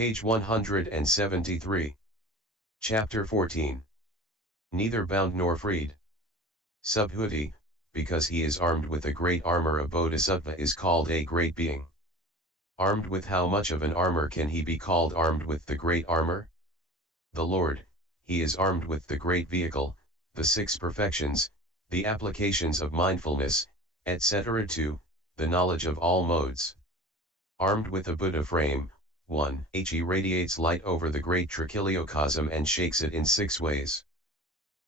Page 173. Chapter 14. Neither bound nor freed. Subhuti, because he is armed with a great armor of Bodhisattva, is called a great being. Armed with how much of an armor can he be called armed with the great armor? The Lord, he is armed with the great vehicle, the six perfections, the applications of mindfulness, etc. 2, the knowledge of all modes. Armed with a Buddha frame, 1. He radiates light over the great trichiliocosm and shakes it in 6 ways.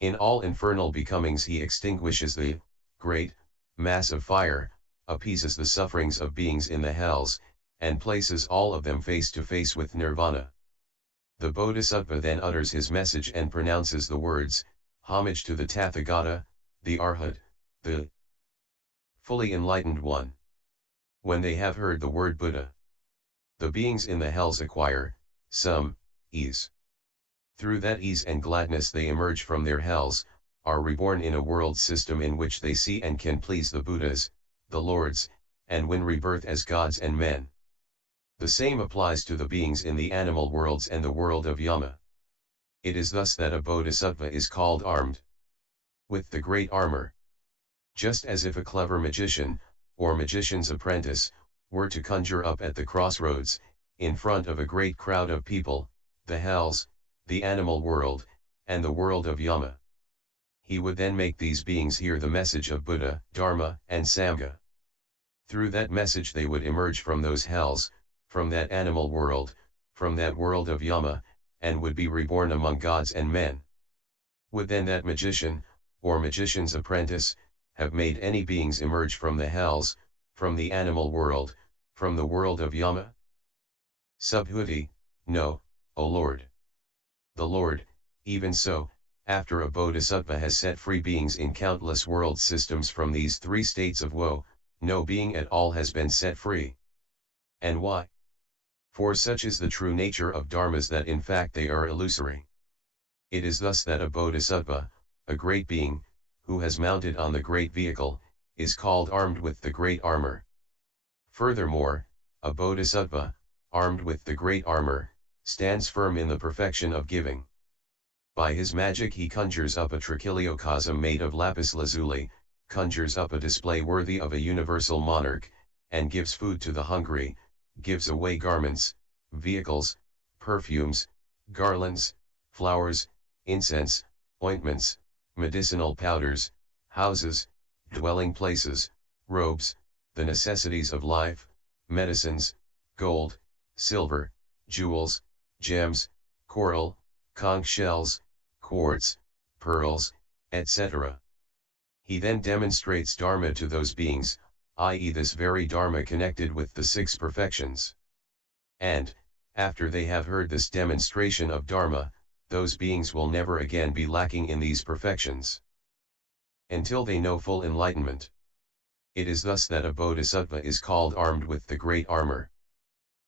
In all infernal becomings he extinguishes the great mass of fire, appeases the sufferings of beings in the hells, and places all of them face to face with nirvana. The Bodhisattva then utters his message and pronounces the words, homage to the Tathagata, the Arhat, the fully enlightened one. When they have heard the word Buddha, the beings in the hells acquire some ease. Through that ease and gladness they emerge from their hells, are reborn in a world system in which they see and can please the Buddhas, the Lords, and win rebirth as gods and men. The same applies to the beings in the animal worlds and the world of Yama. It is thus that a Bodhisattva is called armed with the great armor. Just as if a clever magician, or magician's apprentice, were to conjure up at the crossroads, in front of a great crowd of people, the hells, the animal world, and the world of Yama. He would then make these beings hear the message of Buddha, Dharma, and Sangha. Through that message they would emerge from those hells, from that animal world, from that world of Yama, and would be reborn among gods and men. Would then that magician, or magician's apprentice, have made any beings emerge from the hells, from the animal world, from the world of Yama? Subhuti, no, O Lord. The Lord, even so, after a Bodhisattva has set free beings in countless world systems from these 3 states of woe, no being at all has been set free. And why? For such is the true nature of dharmas that in fact they are illusory. It is thus that a Bodhisattva, a great being, who has mounted on the great vehicle, is called armed with the great armor. Furthermore, a Bodhisattva, armed with the great armor, stands firm in the perfection of giving. By his magic he conjures up a trichiliocosm made of lapis lazuli, conjures up a display worthy of a universal monarch, and gives food to the hungry, gives away garments, vehicles, perfumes, garlands, flowers, incense, ointments, medicinal powders, houses, dwelling places, robes, the necessities of life, medicines, gold, silver, jewels, gems, coral, conch shells, quartz, pearls, etc. He then demonstrates Dharma to those beings, i.e. this very Dharma connected with the 6 perfections. And, after they have heard this demonstration of Dharma, those beings will never again be lacking in these perfections, until they know full enlightenment. It is thus that a Bodhisattva is called armed with the great armor.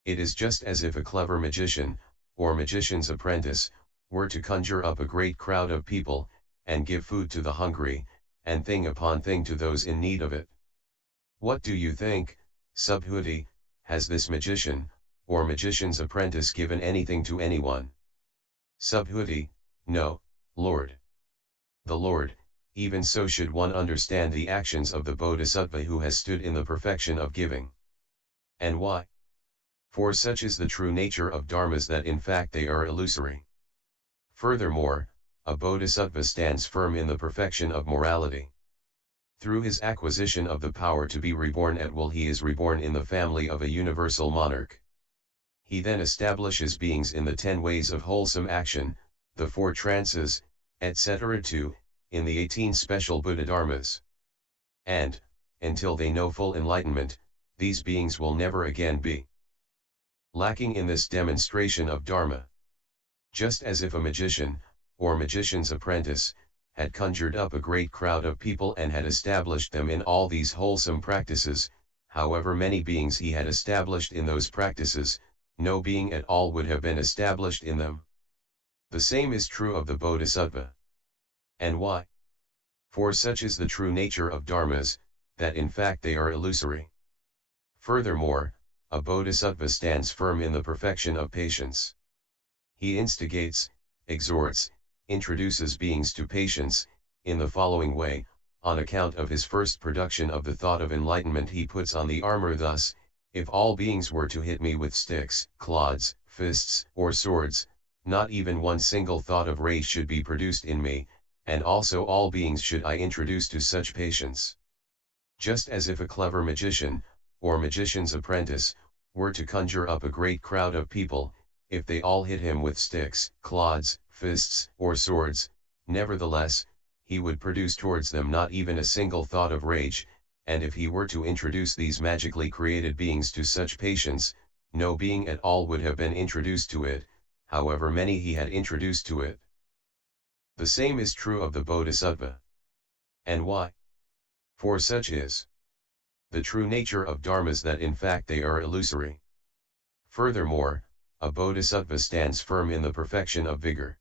It is just as if a clever magician, or magician's apprentice, were to conjure up a great crowd of people, and give food to the hungry, and thing upon thing to those in need of it. What do you think, Subhuti, has this magician, or magician's apprentice given anything to anyone? Subhuti, no, Lord. The Lord, even so should one understand the actions of the Bodhisattva who has stood in the perfection of giving. And why? For such is the true nature of dharmas that in fact they are illusory. Furthermore, a Bodhisattva stands firm in the perfection of morality. Through his acquisition of the power to be reborn at will he is reborn in the family of a universal monarch. He then establishes beings in the 10 ways of wholesome action, the 4 trances, etc. 2, in the 18 special Buddha dharmas. And, until they know full enlightenment, these beings will never again be lacking in this demonstration of Dharma. Just as if a magician, or magician's apprentice, had conjured up a great crowd of people and had established them in all these wholesome practices, however many beings he had established in those practices, no being at all would have been established in them. The same is true of the Bodhisattva. And why? For such is the true nature of dharmas, that in fact they are illusory. Furthermore, a bodhisattva stands firm in the perfection of patience. He instigates, exhorts, introduces beings to patience, in the following way: on account of his first production of the thought of enlightenment he puts on the armor thus: if all beings were to hit me with sticks, clods, fists, or swords, not even one single thought of rage should be produced in me, and also all beings should I introduce to such patience. Just as if a clever magician, or magician's apprentice, were to conjure up a great crowd of people, if they all hit him with sticks, clods, fists, or swords, nevertheless, he would produce towards them not even a single thought of rage, and if he were to introduce these magically created beings to such patience, no being at all would have been introduced to it, however many he had introduced to it. The same is true of the bodhisattva. And why? For such is the true nature of dharmas that in fact they are illusory. Furthermore, a bodhisattva stands firm in the perfection of vigor.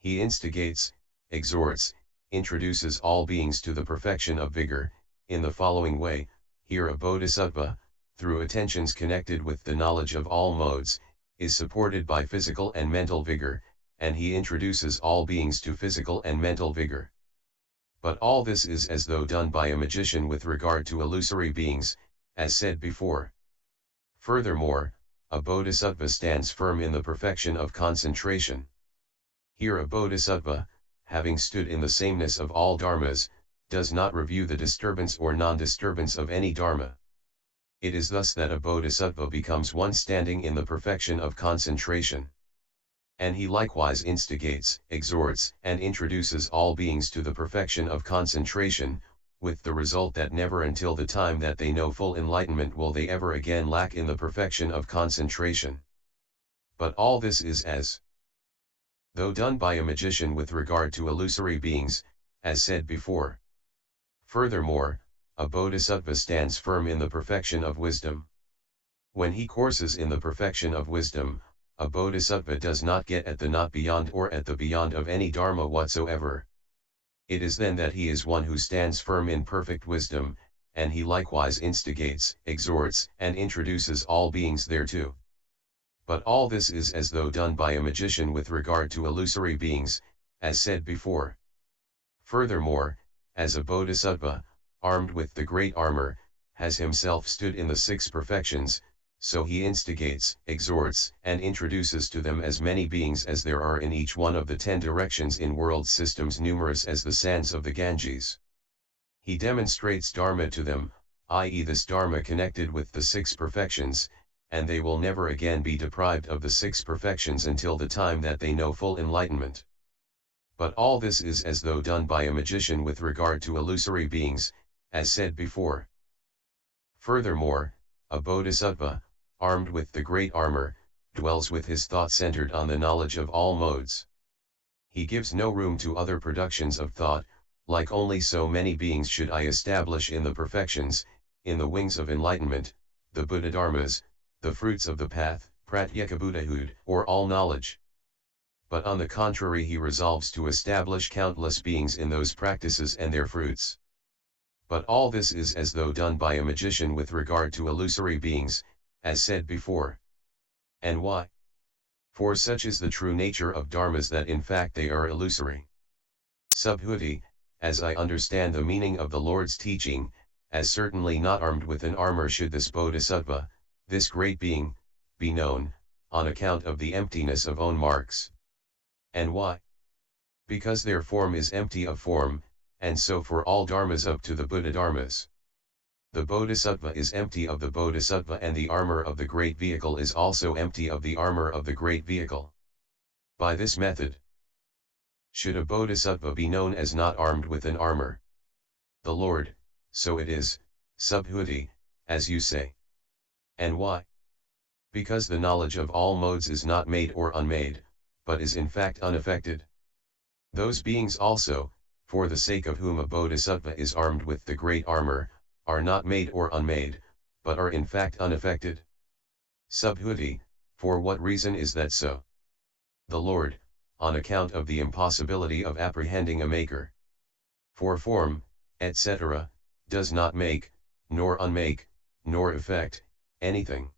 He instigates, exhorts, introduces all beings to the perfection of vigor, in the following way: here a bodhisattva, through attentions connected with the knowledge of all modes, is supported by physical and mental vigor, and he introduces all beings to physical and mental vigor. But all this is as though done by a magician with regard to illusory beings, as said before. Furthermore, a bodhisattva stands firm in the perfection of concentration. Here a bodhisattva, having stood in the sameness of all dharmas, does not review the disturbance or non-disturbance of any dharma. It is thus that a bodhisattva becomes one standing in the perfection of concentration. And he likewise instigates, exhorts, and introduces all beings to the perfection of concentration, with the result that never until the time that they know full enlightenment will they ever again lack in the perfection of concentration. But all this is as though done by a magician with regard to illusory beings, as said before. Furthermore, a bodhisattva stands firm in the perfection of wisdom. When he courses in the perfection of wisdom, a bodhisattva does not get at the not beyond or at the beyond of any dharma whatsoever. It is then that he is one who stands firm in perfect wisdom, and he likewise instigates, exhorts, and introduces all beings thereto. But all this is as though done by a magician with regard to illusory beings, as said before. Furthermore, as a bodhisattva, armed with the great armor, has himself stood in the six perfections, so he instigates, exhorts, and introduces to them as many beings as there are in each one of the 10 directions in world systems numerous as the sands of the Ganges. He demonstrates dharma to them, i.e. this dharma connected with the six perfections, and they will never again be deprived of the six perfections until the time that they know full enlightenment. But all this is as though done by a magician with regard to illusory beings, as said before. Furthermore, a bodhisattva, armed with the great armor, dwells with his thought centered on the knowledge of all modes. He gives no room to other productions of thought, like only so many beings should I establish in the perfections, in the wings of enlightenment, the Buddha-dharmas, the fruits of the path, Pratyekabuddhahood, or all knowledge. But on the contrary he resolves to establish countless beings in those practices and their fruits. But all this is as though done by a magician with regard to illusory beings, as said before. And why? For such is the true nature of dharmas that in fact they are illusory. Subhuti, as I understand the meaning of the Lord's teaching, as certainly not armed with an armor should this bodhisattva, this great being, be known, on account of the emptiness of own marks. And why? Because their form is empty of form, and so for all dharmas up to the Buddha dharmas. The bodhisattva is empty of the bodhisattva and the armor of the great vehicle is also empty of the armor of the great vehicle. By this method, should a bodhisattva be known as not armed with an armor? The Lord, so it is, Subhuti, as you say. And why? Because the knowledge of all modes is not made or unmade, but is in fact unaffected. Those beings also, for the sake of whom a bodhisattva is armed with the great armor, are not made or unmade, but are in fact unaffected. Subhuti, for what reason is that so? The Lord, on account of the impossibility of apprehending a maker. For form, etc., does not make, nor unmake, nor effect, anything.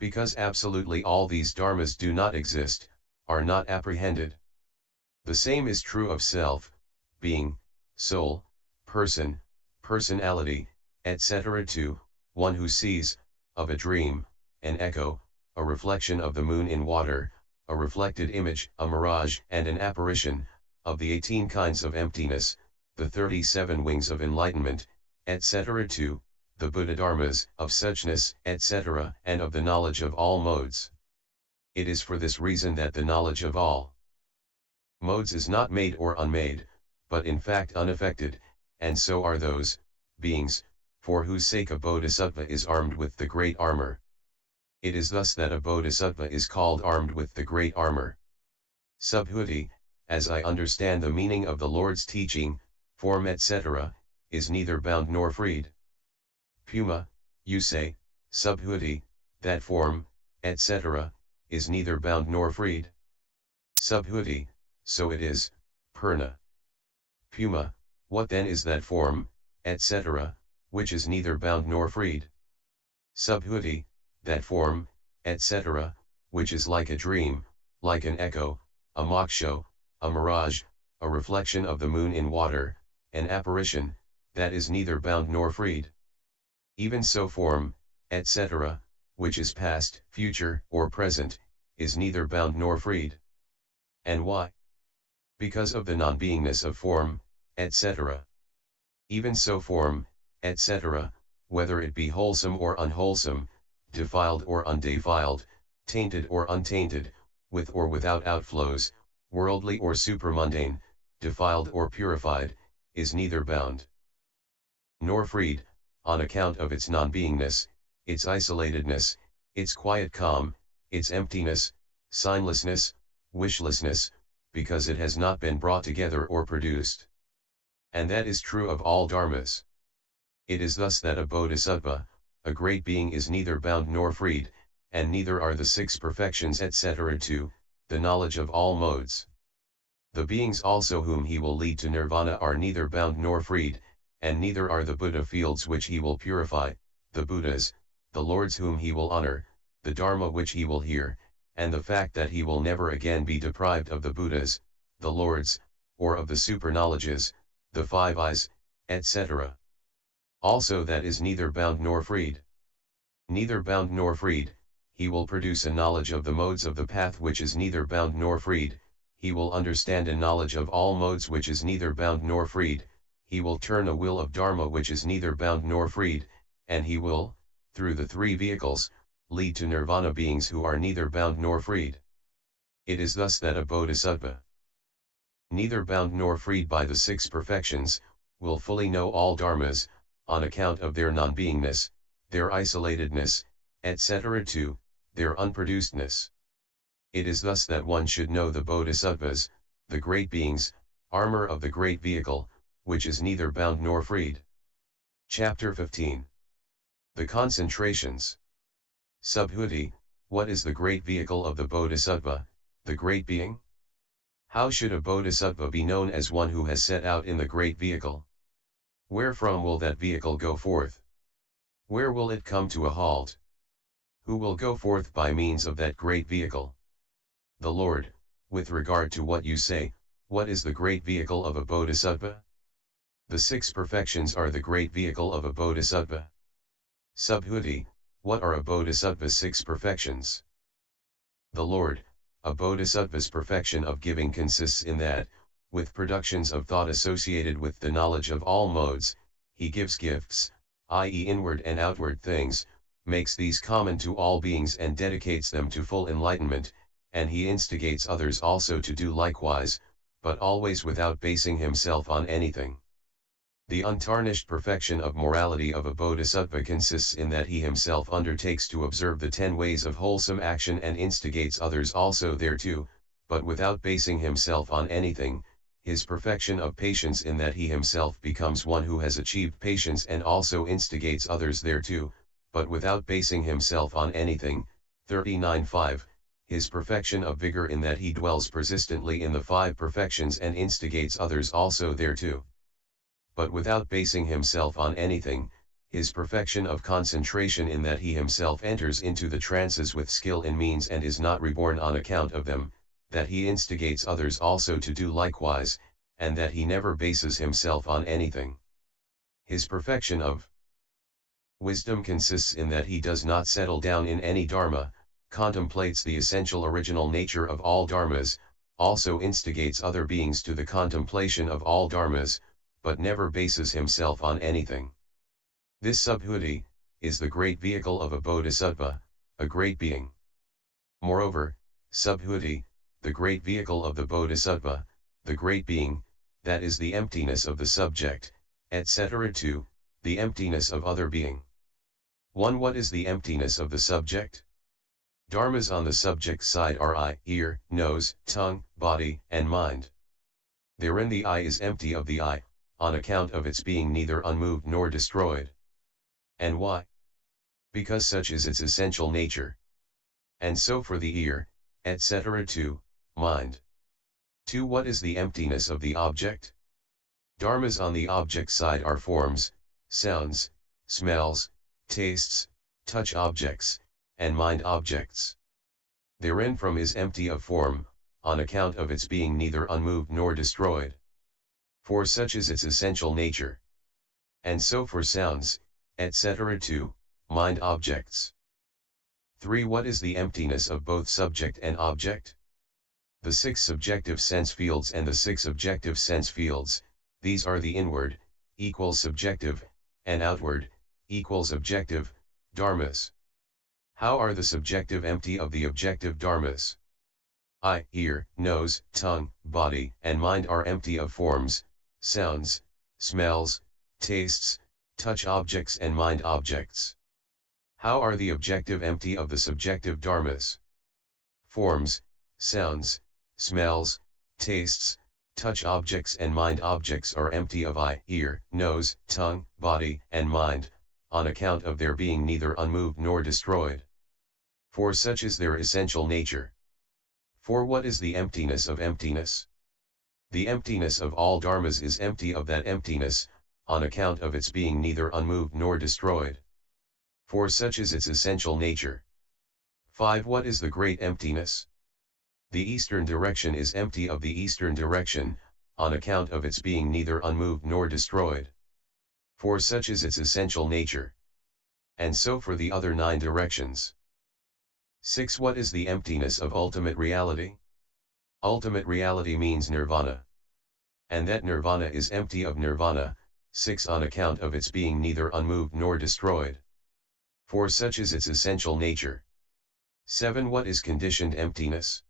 Because absolutely all these dharmas do not exist, are not apprehended. The same is true of self, being, soul, person, personality, etc. too, one who sees, of a dream, an echo, a reflection of the moon in water, a reflected image, a mirage and an apparition, of the 18 kinds of emptiness, the 37 wings of enlightenment, etc. too, the Buddha dharmas, of suchness, etc., and of the knowledge of all modes. It is for this reason that the knowledge of all modes is not made or unmade, but in fact unaffected, and so are those beings, for whose sake a bodhisattva is armed with the great armor. It is thus that a bodhisattva is called armed with the great armor. Subhuti, as I understand the meaning of the Lord's teaching, form etc., is neither bound nor freed. Puma, you say, Subhuti, that form, etc., is neither bound nor freed. Subhuti, so it is, Purna. Puma, what then is that form, etc., which is neither bound nor freed? Subhuti, that form, etc., which is like a dream, like an echo, a moksha, a mirage, a reflection of the moon in water, an apparition, that is neither bound nor freed. Even so form, etc., which is past, future, or present, is neither bound nor freed. And why? Because of the non-beingness of form, etc. Even so form, etc., whether it be wholesome or unwholesome, defiled or undefiled, tainted or untainted, with or without outflows, worldly or supramundane, defiled or purified, is neither bound nor freed, on account of its non-beingness, its isolatedness, its quiet calm, its emptiness, signlessness, wishlessness, because it has not been brought together or produced. And that is true of all dharmas. It is thus that a bodhisattva, a great being, is neither bound nor freed, and neither are the 6 perfections etc. too, the knowledge of all modes. The beings also whom he will lead to nirvana are neither bound nor freed, and neither are the Buddha fields which he will purify, the Buddhas, the lords whom he will honor, the Dharma which he will hear, and the fact that he will never again be deprived of the Buddhas, the lords, or of the super-knowledges, the 5 eyes, etc. Also that is neither bound nor freed. Neither bound nor freed, he will produce a knowledge of the modes of the path which is neither bound nor freed, he will understand a knowledge of all modes which is neither bound nor freed, he will turn a will of Dharma which is neither bound nor freed, and he will, through the 3 vehicles, lead to nirvana beings who are neither bound nor freed. It is thus that a bodhisattva, neither bound nor freed by the 6 perfections, will fully know all dharmas, on account of their non-beingness, their isolatedness, etc. too, their unproducedness. It is thus that one should know the bodhisattvas, the great beings, armor of the great vehicle, which is neither bound nor freed. Chapter 15. The Concentrations. Subhuti, what is the great vehicle of the bodhisattva, the great being? How should a bodhisattva be known as one who has set out in the great vehicle? Wherefrom will that vehicle go forth? Where will it come to a halt? Who will go forth by means of that great vehicle? The Lord. With regard to what you say, what is the great vehicle of a bodhisattva? The 6 perfections are the great vehicle of a bodhisattva. Subhuti, what are a bodhisattva's 6 perfections? The Lord. A bodhisattva's perfection of giving consists in that, with productions of thought associated with the knowledge of all modes, he gives gifts, i.e. inward and outward things, makes these common to all beings and dedicates them to full enlightenment, and he instigates others also to do likewise, but always without basing himself on anything. The untarnished perfection of morality of a bodhisattva consists in that he himself undertakes to observe the 10 ways of wholesome action and instigates others also thereto, but without basing himself on anything. His perfection of patience in that he himself becomes one who has achieved patience and also instigates others thereto, but without basing himself on anything. 39.5. His perfection of vigor in that he dwells persistently in the 5 perfections and instigates others also thereto, but without basing himself on anything. his perfection of concentration in that he himself enters into the trances with skill in means and is not reborn on account of them, that he instigates others also to do likewise, and that he never bases himself on anything. His perfection of wisdom consists in that he does not settle down in any dharma, contemplates the essential original nature of all dharmas, also instigates other beings to the contemplation of all dharmas, but never bases himself on anything. This subhuti is the great vehicle of a bodhisattva, a great being. Moreover, subhuti, the great vehicle of the bodhisattva, the great being, that is the emptiness of the subject, etc. 2, the emptiness of other being. 1. What is the emptiness of the subject? Dharmas on the subject side are eye, ear, nose, tongue, body, and mind. Therein the eye is empty of the eye, on account of its being neither unmoved nor destroyed. And why? Because such is its essential nature. And so for the ear, etc. 2, mind. 2. What is the emptiness of the object? Dharmas on the object side are forms, sounds, smells, tastes, touch objects, and mind objects. Therein from is empty of form, on account of its being neither unmoved nor destroyed. For such is its essential nature. And so for sounds, etc. 2, mind objects. 3. What is the emptiness of both subject and object? The 6 subjective sense fields and the 6 objective sense fields, these are the inward, equals subjective, and outward, equals objective, dharmas. How are the subjective empty of the objective dharmas? Eye, ear, nose, tongue, body, and mind are empty of forms, sounds, smells, tastes, touch objects and mind objects. How are the objective empty of the subjective dharmas? Forms, sounds, smells, tastes, touch objects and mind objects are empty of eye, ear, nose, tongue, body, and mind, on account of their being neither unmoved nor destroyed. For such is their essential nature. For what is the emptiness of emptiness? The emptiness of all dharmas is empty of that emptiness, on account of its being neither unmoved nor destroyed. For such is its essential nature. 5. What is the great emptiness? The eastern direction is empty of the eastern direction, on account of its being neither unmoved nor destroyed. For such is its essential nature. And so for the other 9 directions. 6. What is the emptiness of ultimate reality? Ultimate reality means nirvana. And that nirvana is empty of nirvana, 6 on account of its being neither unmoved nor destroyed. For such is its essential nature. 7. What is conditioned emptiness?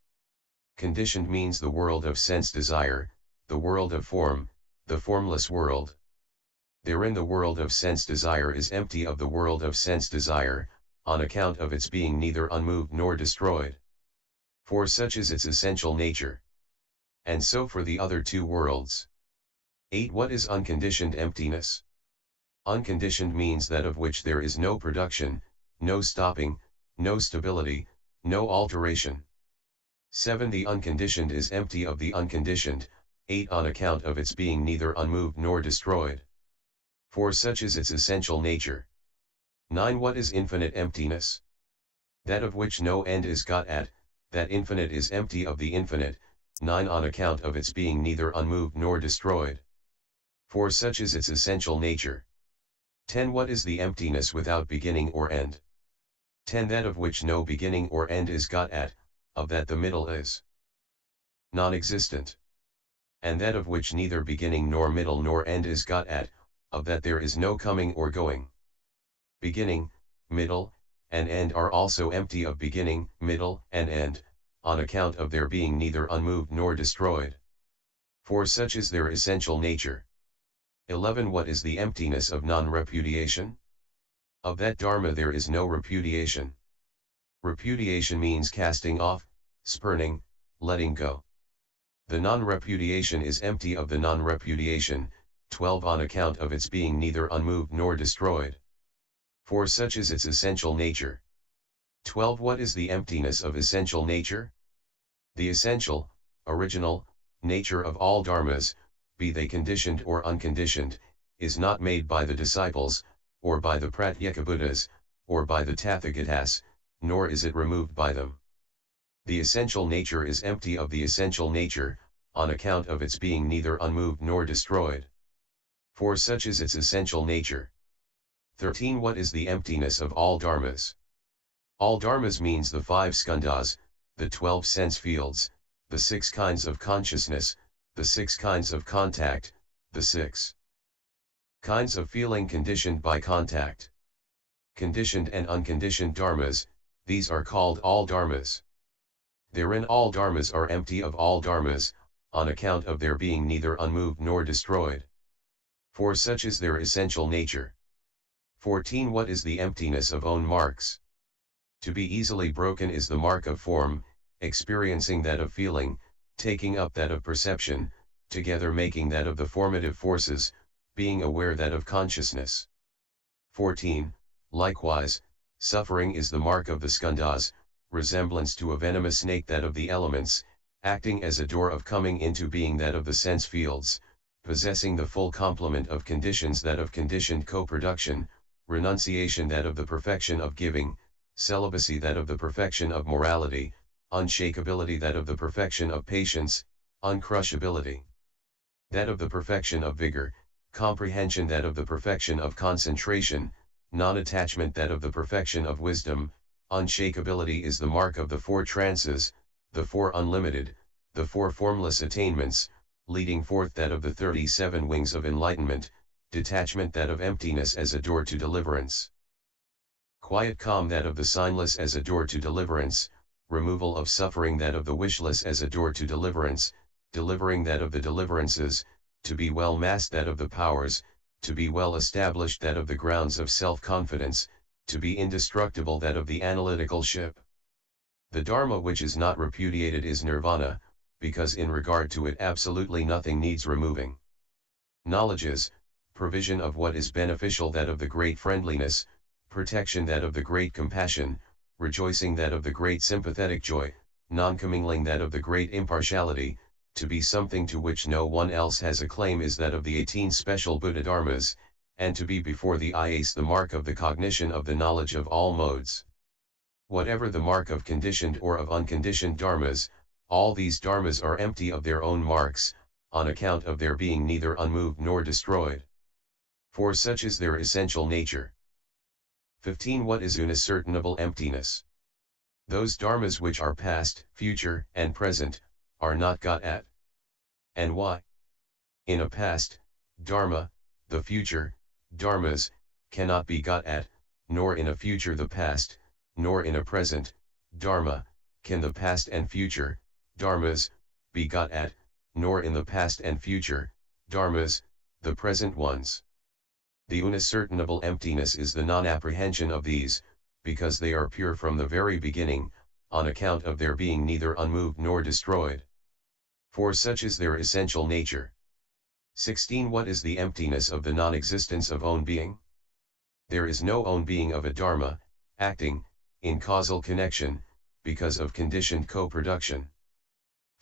Conditioned means the world of sense desire, the world of form, the formless world. Therein the world of sense desire is empty of the world of sense desire, on account of its being neither unmoved nor destroyed. For such is its essential nature. And so for the other 2 worlds. 8. What is unconditioned emptiness? Unconditioned means that of which there is no production, no stopping, no stability, no alteration. 7. The unconditioned is empty of the unconditioned, 8 on account of its being neither unmoved nor destroyed. For such is its essential nature. 9. What is infinite emptiness? That of which no end is got at, that infinite is empty of the infinite, 9 on account of its being neither unmoved nor destroyed. For such is its essential nature. 10. What is the emptiness without beginning or end? 10. That of which no beginning or end is got at, of that the middle is non-existent. And that of which neither beginning nor middle nor end is got at, of that there is no coming or going. Beginning, middle, and end are also empty of beginning, middle, and end, on account of their being neither unmoved nor destroyed. For such is their essential nature. 11. What is the emptiness of non-repudiation? Of that dharma there is no repudiation. Repudiation means casting off, spurning, letting go. The non-repudiation is empty of the non-repudiation, 12 on account of its being neither unmoved nor destroyed. For such is its essential nature. 12. What is the emptiness of essential nature? The essential, original, nature of all dharmas, be they conditioned or unconditioned, is not made by the disciples, or by the Pratyekabuddhas, or by the Tathagatas, nor is it removed by them. The essential nature is empty of the essential nature, on account of its being neither unmoved nor destroyed. For such is its essential nature. 13. What is the emptiness of all dharmas? All dharmas means the 5 skandhas, the 12 sense fields, the 6 kinds of consciousness, the 6 kinds of contact, the 6 kinds of feeling conditioned by contact. Conditioned and unconditioned dharmas, these are called all dharmas. Therein all dharmas are empty of all dharmas, on account of their being neither unmoved nor destroyed. For such is their essential nature. 14. What is the emptiness of own marks? To be easily broken is the mark of form, experiencing that of feeling, taking up that of perception, together making that of the formative forces, being aware that of consciousness. 14. Likewise, suffering is the mark of the skandhas, resemblance to a venomous snake that of the elements, acting as a door of coming into being that of the sense fields, possessing the full complement of conditions that of conditioned co-production, renunciation that of the perfection of giving, celibacy that of the perfection of morality, unshakability that of the perfection of patience, uncrushability that of the perfection of vigor, comprehension that of the perfection of concentration, non-attachment that of the perfection of wisdom. Unshakability is the mark of the 4 trances, the 4 unlimited, the 4 formless attainments, leading forth that of the 37 wings of enlightenment, detachment that of emptiness as a door to deliverance. Quiet calm that of the signless as a door to deliverance, removal of suffering that of the wishless as a door to deliverance, delivering that of the deliverances, to be well masked that of the powers, to be well established that of the grounds of self-confidence, to be indestructible that of the analytical ship. The Dharma which is not repudiated is nirvana, because in regard to it absolutely nothing needs removing. Knowledges, provision of what is beneficial that of the great friendliness, protection that of the great compassion, rejoicing that of the great sympathetic joy, non-commingling that of the great impartiality, to be something to which no one else has a claim is that of the 18 special Buddha dharmas, and to be before the IAS the mark of the cognition of the knowledge of all modes. Whatever the mark of conditioned or of unconditioned dharmas, all these dharmas are empty of their own marks, on account of their being neither unmoved nor destroyed. For such is their essential nature. 15. What is unascertainable emptiness? Those dharmas which are past, future, and present, are not got at. And why? In a past dharma, the future dharmas cannot be got at, nor in a future the past, nor in a present dharma can the past and future dharmas be got at, nor in the past and future dharmas the present ones. The unascertainable emptiness is the non-apprehension of these, because they are pure from the very beginning, on account of their being neither unmoved nor destroyed. For such is their essential nature. 16. What is the emptiness of the non-existence of own being? There is no own being of a dharma, acting, in causal connection, because of conditioned co-production.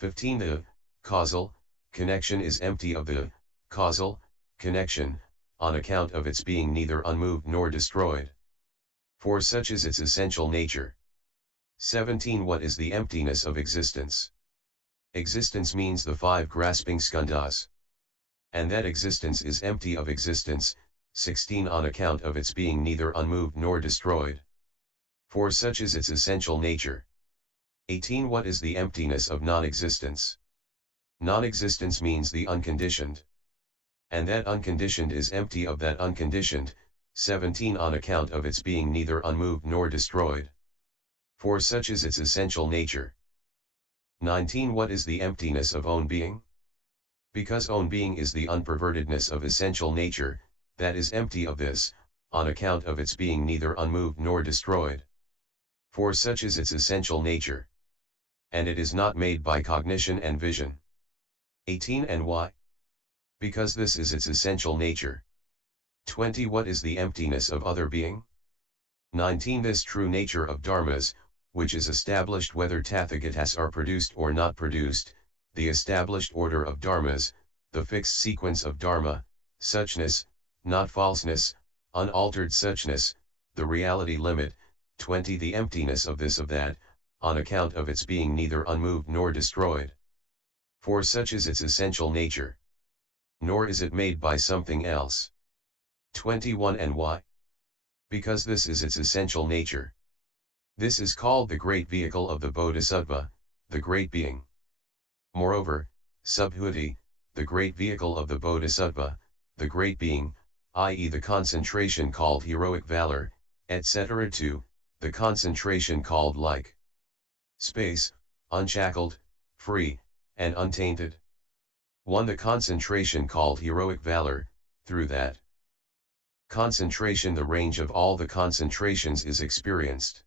15. The causal connection is empty of the causal connection, on account of its being neither unmoved nor destroyed. For such is its essential nature. 17. What is the emptiness of existence? Existence means the 5 grasping skandhas. And that existence is empty of existence. 16. On account of its being neither unmoved nor destroyed. For such is its essential nature. 18. What is the emptiness of non-existence? Non-existence means the unconditioned. And that unconditioned is empty of that unconditioned. 17. On account of its being neither unmoved nor destroyed. For such is its essential nature. 19. What is the emptiness of own being? Because own being is the unpervertedness of essential nature, that is empty of this, on account of its being neither unmoved nor destroyed. For such is its essential nature. And it is not made by cognition and vision. 18. And why? Because this is its essential nature. 20. What is the emptiness of other being? 19. This true nature of dharmas, which is established whether tathagatas are produced or not produced, the established order of dharmas, the fixed sequence of dharma, suchness, not falseness, unaltered suchness, the reality limit, 20 the emptiness of this of that, on account of its being neither unmoved nor destroyed. For such is its essential nature. Nor is it made by something else. 21 And why? Because this is its essential nature. This is called the great vehicle of the Bodhisattva, the great being. Moreover, subhuti, the great vehicle of the Bodhisattva, the great being, i.e. the concentration called heroic valor, etc. 2, the concentration called like space, unshackled, free, and untainted. 1 The concentration called heroic valor, through that concentration the range of all the concentrations is experienced.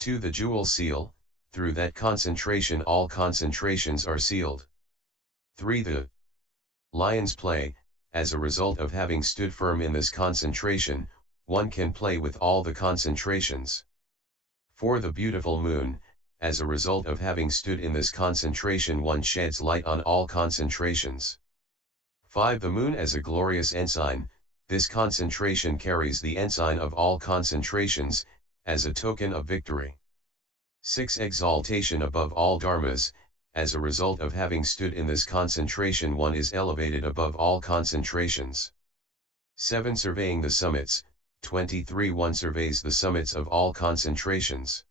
2 The jewel seal, through that concentration all concentrations are sealed. 3 The lion's play, as a result of having stood firm in this concentration, one can play with all the concentrations. 4 The beautiful moon, as a result of having stood in this concentration one sheds light on all concentrations. 5 The moon as a glorious ensign, this concentration carries the ensign of all concentrations, as a token of victory. 6 Exaltation above all dharmas, as a result of having stood in this concentration one is elevated above all concentrations. 7 Surveying the summits, 23 One surveys the summits of all concentrations.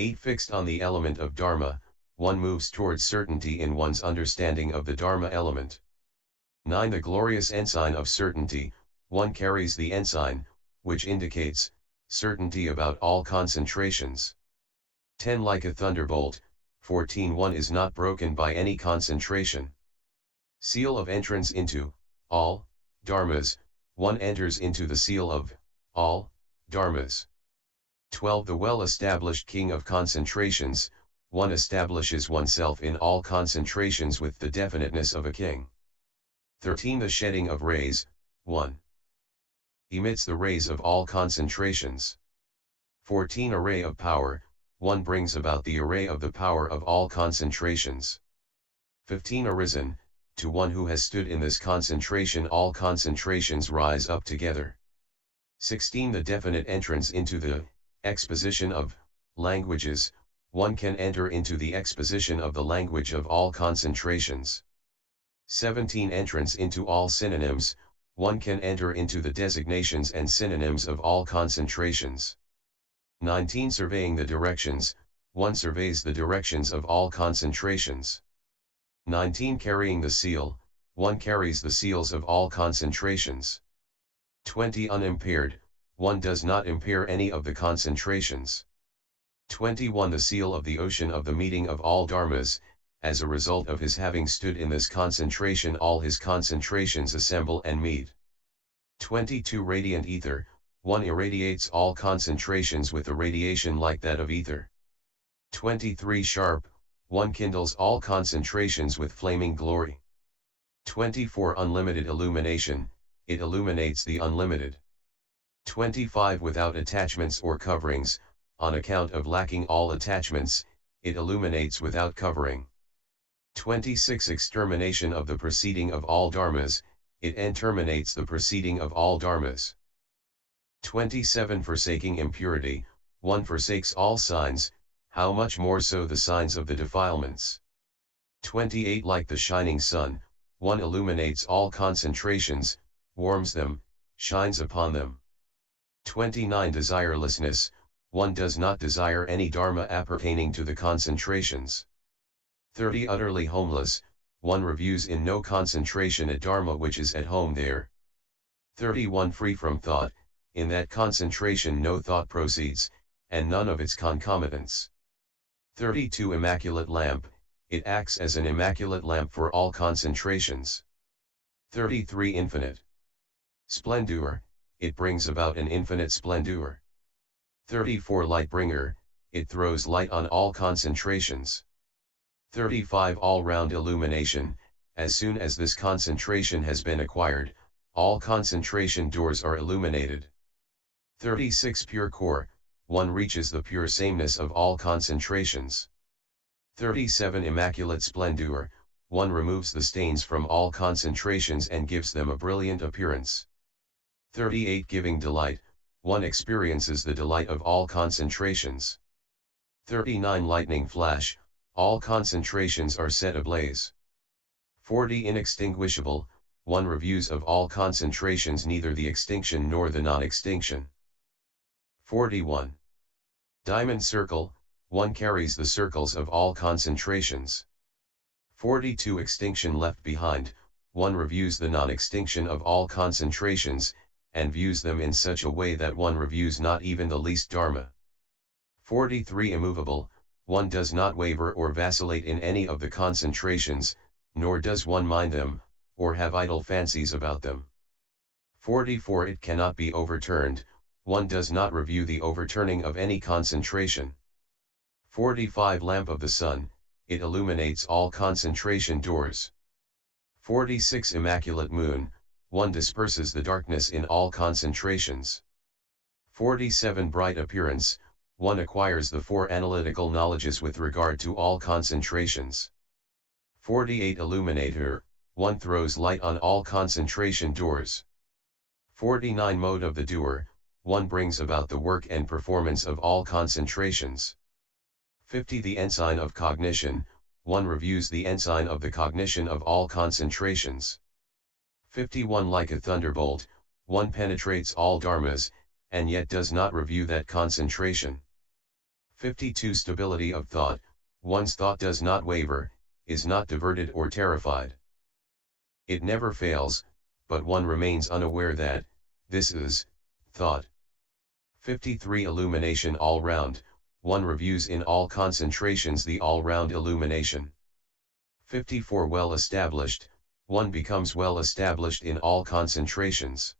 8 Fixed on the element of dharma, one moves towards certainty in one's understanding of the dharma element. 9 The glorious ensign of certainty, one carries the ensign, which indicates certainty about all concentrations. 10 Like a thunderbolt, 14 One is not broken by any concentration. Seal of entrance into all dharmas, one enters into the seal of all dharmas. 12 The well-established king of concentrations, one establishes oneself in all concentrations with the definiteness of a king. 13 The shedding of rays, one emits the rays of all concentrations. 14 Array of power, one brings about the array of the power of all concentrations. 15 Arisen, to one who has stood in this concentration all concentrations rise up together. 16 The definite entrance into the exposition of languages, one can enter into the exposition of the language of all concentrations. 17 Entrance into all synonyms, one can enter into the designations and synonyms of all concentrations. 19 Surveying the directions, one surveys the directions of all concentrations. 19 Carrying the seal, one carries the seals of all concentrations. 20 Unimpaired, one does not impair any of the concentrations. 21 The seal of the ocean of the meeting of all dharmas, as a result of his having stood in this concentration all his concentrations assemble and meet. 22 Radiant ether, one irradiates all concentrations with a radiation like that of ether. 23 Sharp, one kindles all concentrations with flaming glory. 24 Unlimited illumination, it illuminates the unlimited. 25 Without attachments or coverings, on account of lacking all attachments, it illuminates without covering. 26 Extermination of the proceeding of all dharmas, it terminates the proceeding of all dharmas. 27 Forsaking impurity, one forsakes all signs, how much more so the signs of the defilements. 28 Like the shining sun, one illuminates all concentrations, warms them, shines upon them. 29 Desirelessness, one does not desire any dharma appertaining to the concentrations. 30 Utterly homeless, one reviews in no concentration a dharma which is at home there. 31 Free from thought, in that concentration no thought proceeds, and none of its concomitants. 32 Immaculate lamp, it acts as an immaculate lamp for all concentrations. 33 Infinite splendor, it brings about an infinite splendor. 34 Light bringer, it throws light on all concentrations. 35 All-round illumination, as soon as this concentration has been acquired, all concentration doors are illuminated. 36 Pure core, one reaches the pure sameness of all concentrations. 37 Immaculate splendor, one removes the stains from all concentrations and gives them a brilliant appearance. 38 Giving delight, one experiences the delight of all concentrations. 39 Lightning flash, all concentrations are set ablaze. 40 Inextinguishable, one reviews of all concentrations neither the extinction nor the non-extinction. 41 Diamond circle, one carries the circles of all concentrations. 42 Extinction left behind, one reviews the non-extinction of all concentrations, and views them in such a way that one reviews not even the least dharma. 43 Immovable, one does not waver or vacillate in any of the concentrations, nor does one mind them, or have idle fancies about them. 44 It cannot be overturned, one does not review the overturning of any concentration. 45 Lamp of the sun, it illuminates all concentration doors. 46 Immaculate moon, one disperses the darkness in all concentrations. 47 Bright appearance, one acquires the four analytical knowledges with regard to all concentrations. 48 Illuminator, one throws light on all concentration doors. 49 Mode of the doer, one brings about the work and performance of all concentrations. 50 The ensign of cognition, one reviews the ensign of the cognition of all concentrations. 51 Like a thunderbolt, one penetrates all dharmas, and yet does not review that concentration. 52 Stability of thought, one's thought does not waver, is not diverted or terrified. It never fails, but one remains unaware that, this is, thought. 53 Illumination all round, one reviews in all concentrations the all-round illumination. 54 Well established, one becomes well established in all concentrations.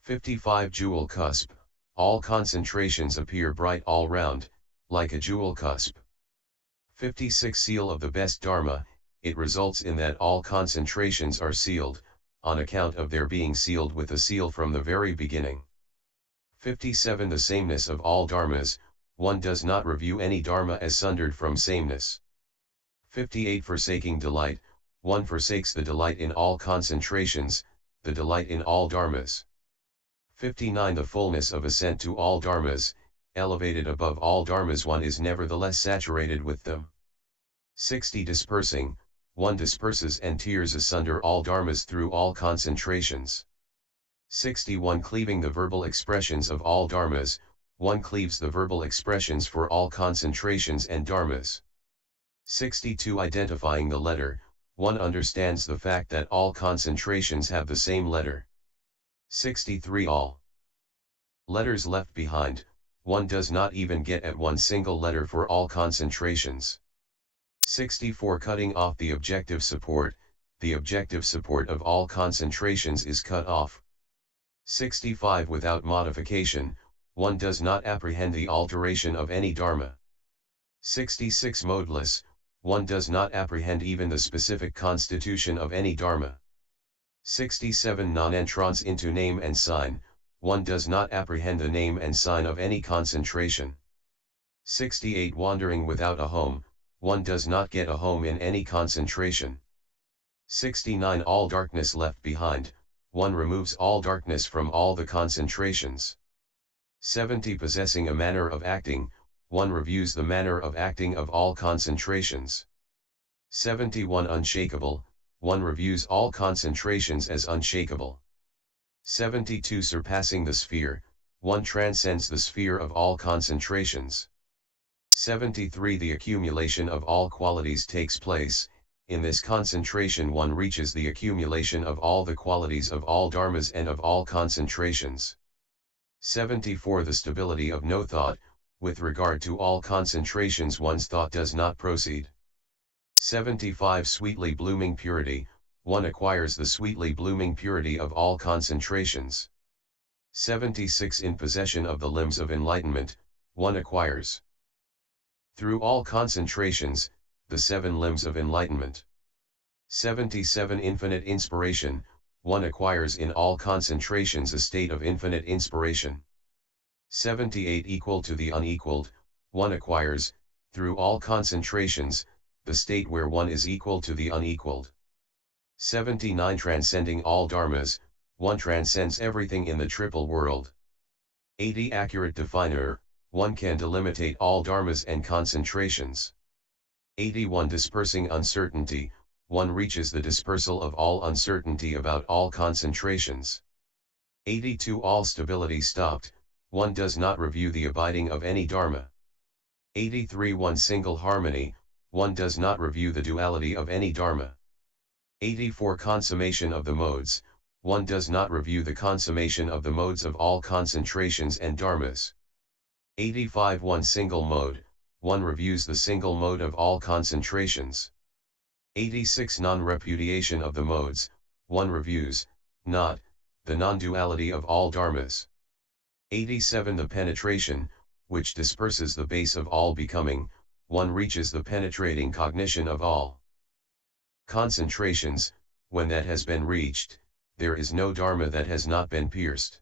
55 Jewel cusp, all concentrations appear bright all round, like a jewel cusp. 56 Seal of the best dharma, it results in that all concentrations are sealed, on account of their being sealed with a seal from the very beginning. 57 The sameness of all dharmas, one does not review any dharma as sundered from sameness. 58 Forsaking delight, one forsakes the delight in all concentrations, the delight in all dharmas. 59 The fullness of assent to all dharmas, elevated above all dharmas one is nevertheless saturated with them. 60 Dispersing, one disperses and tears asunder all dharmas through all concentrations. 61 Cleaving the verbal expressions of all dharmas, one cleaves the verbal expressions for all concentrations and dharmas. 62 Identifying the letter, one understands the fact that all concentrations have the same letter. 63 All letters left behind, one does not even get at one single letter for all concentrations. 64 Cutting off the objective support of all concentrations is cut off. 65 Without modification, one does not apprehend the alteration of any dharma. 66 Modeless, one does not apprehend even the specific constitution of any dharma. 67 Non-entrance into name and sign, one does not apprehend the name and sign of any concentration. 68 Wandering without a home, one does not get a home in any concentration. 69 All darkness left behind, one removes all darkness from all the concentrations. 70 Possessing a manner of acting, one reviews the manner of acting of all concentrations. 71 Unshakable, one reviews all concentrations as unshakable. 72 Surpassing the sphere, one transcends the sphere of all concentrations. 73 The accumulation of all qualities takes place, in this concentration one reaches the accumulation of all the qualities of all dharmas and of all concentrations. 74 The stability of no thought, with regard to all concentrations one's thought does not proceed. 75 Sweetly blooming purity, one acquires the sweetly blooming purity of all concentrations. 76 In possession of the limbs of enlightenment, one acquires through all concentrations, the 7 limbs of enlightenment. 77 Infinite inspiration, one acquires in all concentrations a state of infinite inspiration. 78 Equal to the unequaled, one acquires, through all concentrations, the state where one is equal to the unequaled. 79 Transcending all dharmas, one transcends everything in the triple world. 80 Accurate definer, one can delimitate all dharmas and concentrations. 81 Dispersing uncertainty, one reaches the dispersal of all uncertainty about all concentrations. 82 All stability stopped, one does not review the abiding of any dharma. 83 One single harmony, one does not review the duality of any dharma. 84 Consummation of the modes, one does not review the consummation of the modes of all concentrations and dharmas. 85 One single mode, one reviews the single mode of all concentrations. 86 Non-repudiation of the modes, one reviews, not, the non-duality of all dharmas. 87 The penetration, which disperses the base of all becoming, one reaches the penetrating cognition of all concentrations. When that has been reached, there is no dharma that has not been pierced.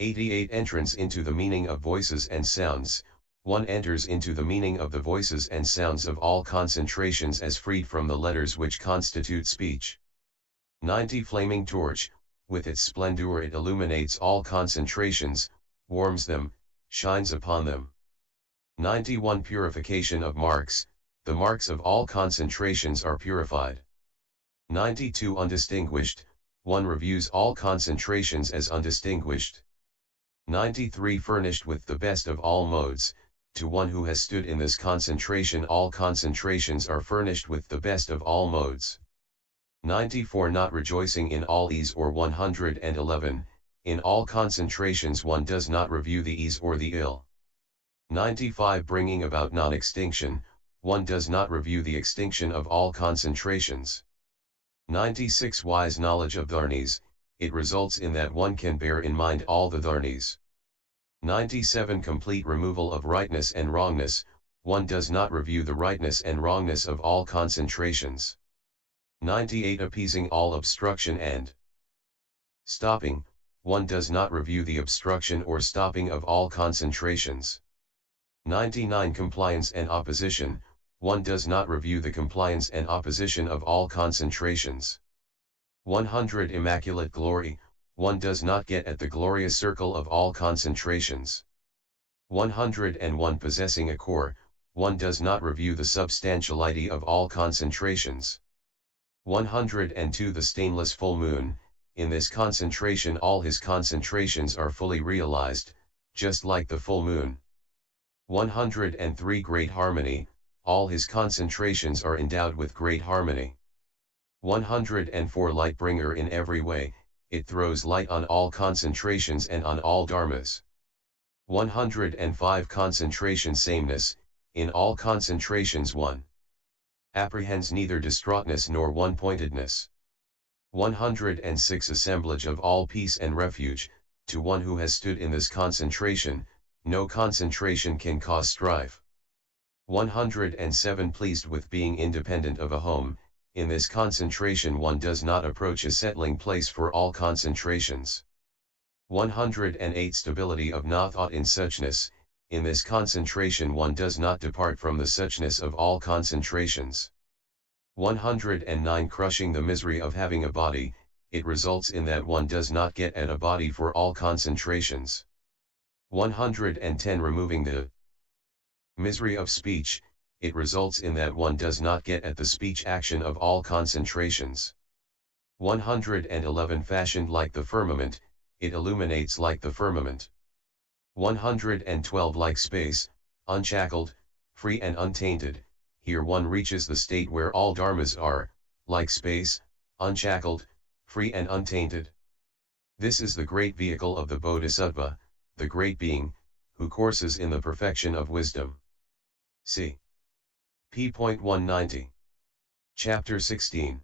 88 Entrance into the meaning of voices and sounds, one enters into the meaning of the voices and sounds of all concentrations as freed from the letters which constitute speech. 90 Flaming torch, with its splendor it illuminates all concentrations, warms them, shines upon them. 91 Purification of marks, the marks of all concentrations are purified. 92 Undistinguished, one reviews all concentrations as undistinguished. 93 Furnished with the best of all modes, to one who has stood in this concentration all concentrations are furnished with the best of all modes. 94 Not rejoicing in all ease or 111, in all concentrations one does not review the ease or the ill. 95 Bringing about non-extinction, one does not review the extinction of all concentrations. 96 Wise knowledge of dharnis, it results in that one can bear in mind all the dharnis. 97 Complete removal of rightness and wrongness, one does not review the rightness and wrongness of all concentrations. 98 Appeasing all obstruction and stopping, one does not review the obstruction or stopping of all concentrations. 99 Compliance and opposition, one does not review the compliance and opposition of all concentrations. 100 Immaculate glory, one does not get at the glorious circle of all concentrations. 101 Possessing a core, one does not review the substantiality of all concentrations. 102 The stainless full moon, in this concentration all his concentrations are fully realized, just like the full moon. 103 Great harmony, all his concentrations are endowed with great harmony. 104 Light bringer in every way, it throws light on all concentrations and on all dharmas. 105 Concentration sameness, in all concentrations one apprehends neither distraughtness nor one-pointedness. 106 Assemblage of all peace and refuge, to one who has stood in this concentration, no concentration can cause strife. 107 Pleased with being independent of a home, in this concentration one does not approach a settling place for all concentrations. 108 Stability of na thought in suchness, in this concentration one does not depart from the suchness of all concentrations. 109 Crushing the misery of having a body, it results in that one does not get at a body for all concentrations. 110 Removing the misery of speech, it results in that one does not get at the speech action of all concentrations. 111 Fashioned like the firmament, it illuminates like the firmament. 112 Like space, unshackled, free and untainted, here one reaches the state where all dharmas are, like space, unshackled, free and untainted. This is the great vehicle of the Bodhisattva, the great being, who courses in the perfection of wisdom. C. p. 190. Chapter 16.